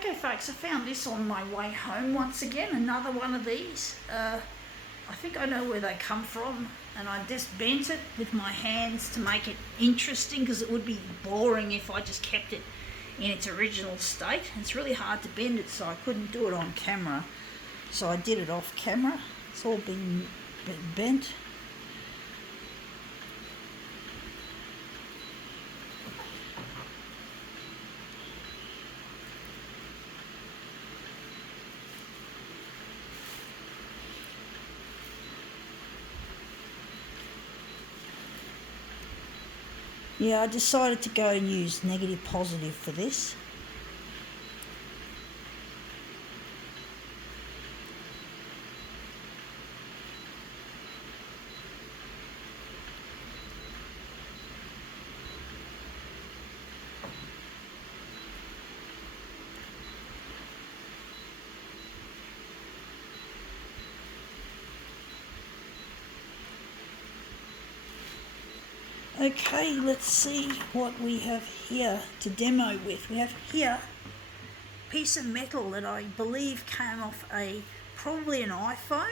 Okay folks, I found this on my way home once again, another one of these. I think I know where they come from, and I just bent it with my hands to make it interesting, because it would be boring if I just kept it in its original state. It's really hard to bend it, so I couldn't do it on camera, so I did it off camera. It's all been bent. Yeah, I decided to go and use negative positive for this. Okay, let's see what we have here to demo with. We have here a piece of metal that I believe came off probably an iPhone,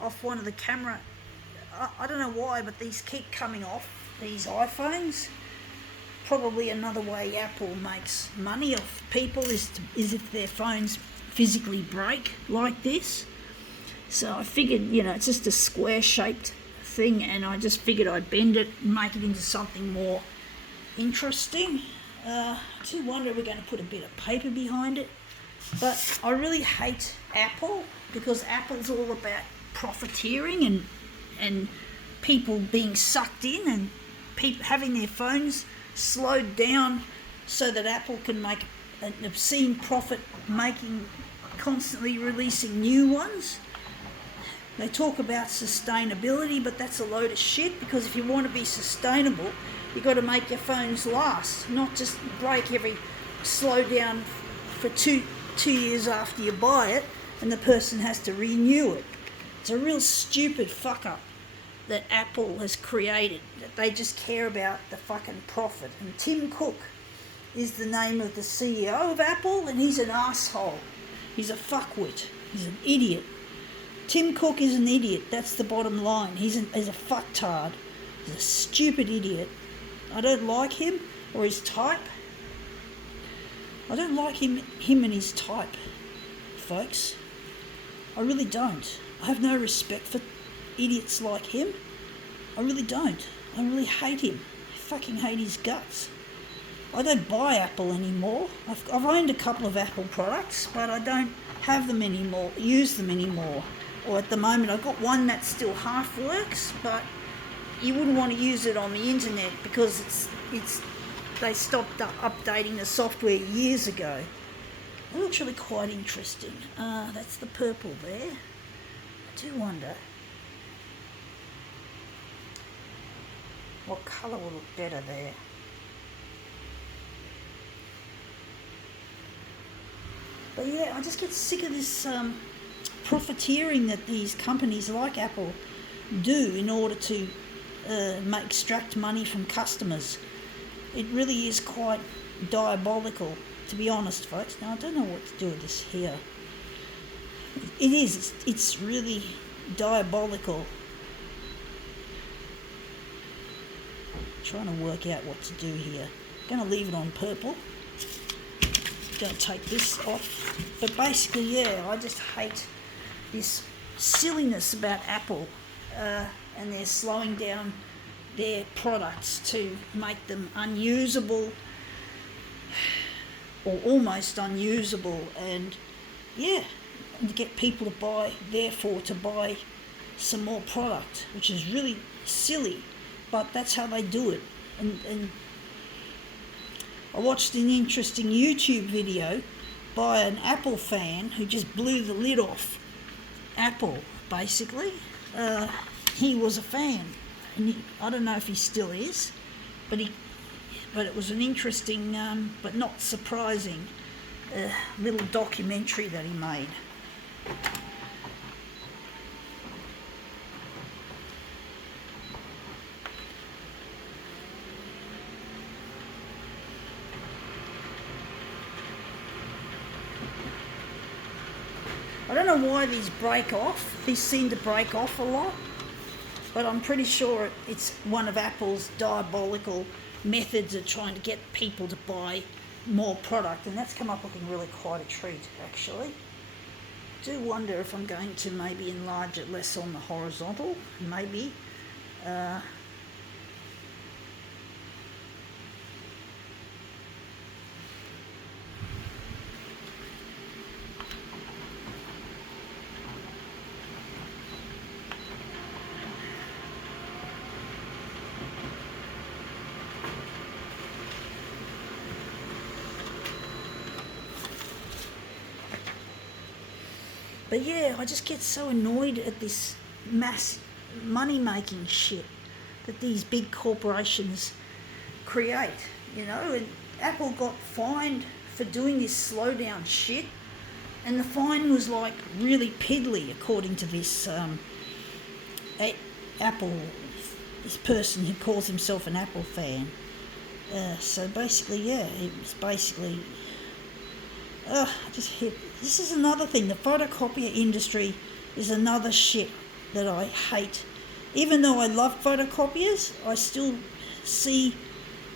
off one of the camera. I don't know why, but these keep coming off, these iPhones. Probably another way Apple makes money off people is if their phones physically break like this. So I figured, it's just a square-shaped thing, and I just figured I'd bend it and make it into something more interesting. I do wonder if we're going to put a bit of paper behind it, but I really hate Apple, because Apple's all about profiteering and people being sucked in, and people having their phones slowed down so that Apple can make an obscene profit, constantly releasing new ones. They talk about sustainability, but that's a load of shit, because if you want to be sustainable, you've got to make your phones last, not just slow down for two years after you buy it, and the person has to renew it. It's a real stupid fuck up that Apple has created, that they just care about the fucking profit. And Tim Cook is the name of the CEO of Apple, and he's an asshole. He's a fuckwit. He's an idiot. Tim Cook is an idiot, that's the bottom line. He's a fucktard. He's a stupid idiot. I don't like him or his type. I don't like him and his type, folks. I really don't. I have no respect for idiots like him. I really don't. I really hate him. I fucking hate his guts. I don't buy Apple anymore. I've owned a couple of Apple products, but I don't have them anymore, use them anymore. Or at the moment, I've got one that still half works, but you wouldn't want to use it on the internet, because they stopped updating the software years ago. It looks really quite interesting. That's the purple there. I do wonder what colour will look better there. But yeah, I just get sick of this profiteering that these companies like Apple do in order to extract money from customers. It really is quite diabolical, to be honest, folks. Now, I don't know what to do with this here. It's really diabolical. I'm trying to work out what to do here. I'm going to leave it on purple. Going to take this off. But basically, yeah, I just hate this silliness about Apple, and they're slowing down their products to make them unusable or almost unusable, and to get people to buy some more product, which is really silly, but that's how they do it. And I watched an interesting YouTube video by an Apple fan who just blew the lid off Apple, basically. He was a fan, and I don't know if he still is, but it was an interesting but not surprising little documentary that he made. I don't know why these break off. These seem to break off a lot, but I'm pretty sure it's one of Apple's diabolical methods of trying to get people to buy more product, and that's come up looking really quite a treat, actually. Do wonder if I'm going to maybe enlarge it less on the horizontal, maybe. But yeah, I just get so annoyed at this mass money-making shit that these big corporations create, you know. And Apple got fined for doing this slowdown shit, and the fine was like really piddly, according to this Apple, this person who calls himself an Apple fan. So basically, yeah, it was basically. I just hit. This is another thing. The photocopier industry is another shit that I hate. Even though I love photocopiers, I still see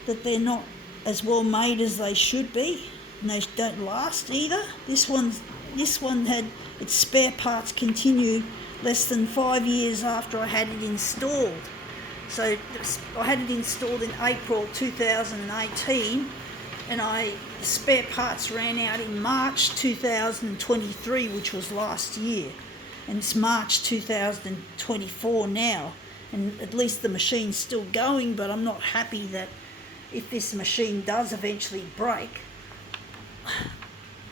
that they're not as well made as they should be, and they don't last either. This one had its spare parts continue less than 5 years after I had it installed. So I had it installed in April 2018, and the spare parts ran out in March 2023, which was last year, and it's March 2024 now, and at least the machine's still going. But I'm not happy that if this machine does eventually break,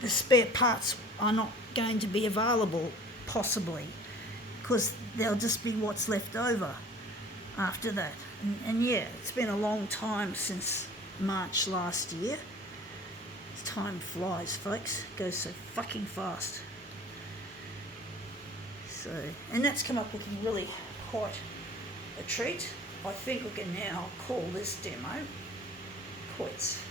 the spare parts are not going to be available, possibly, because they'll just be what's left over after that. And yeah, it's been a long time since March last year. Time flies, folks. It goes so fucking fast. So, and that's come up looking really quite a treat. I think we can now call this demo quits.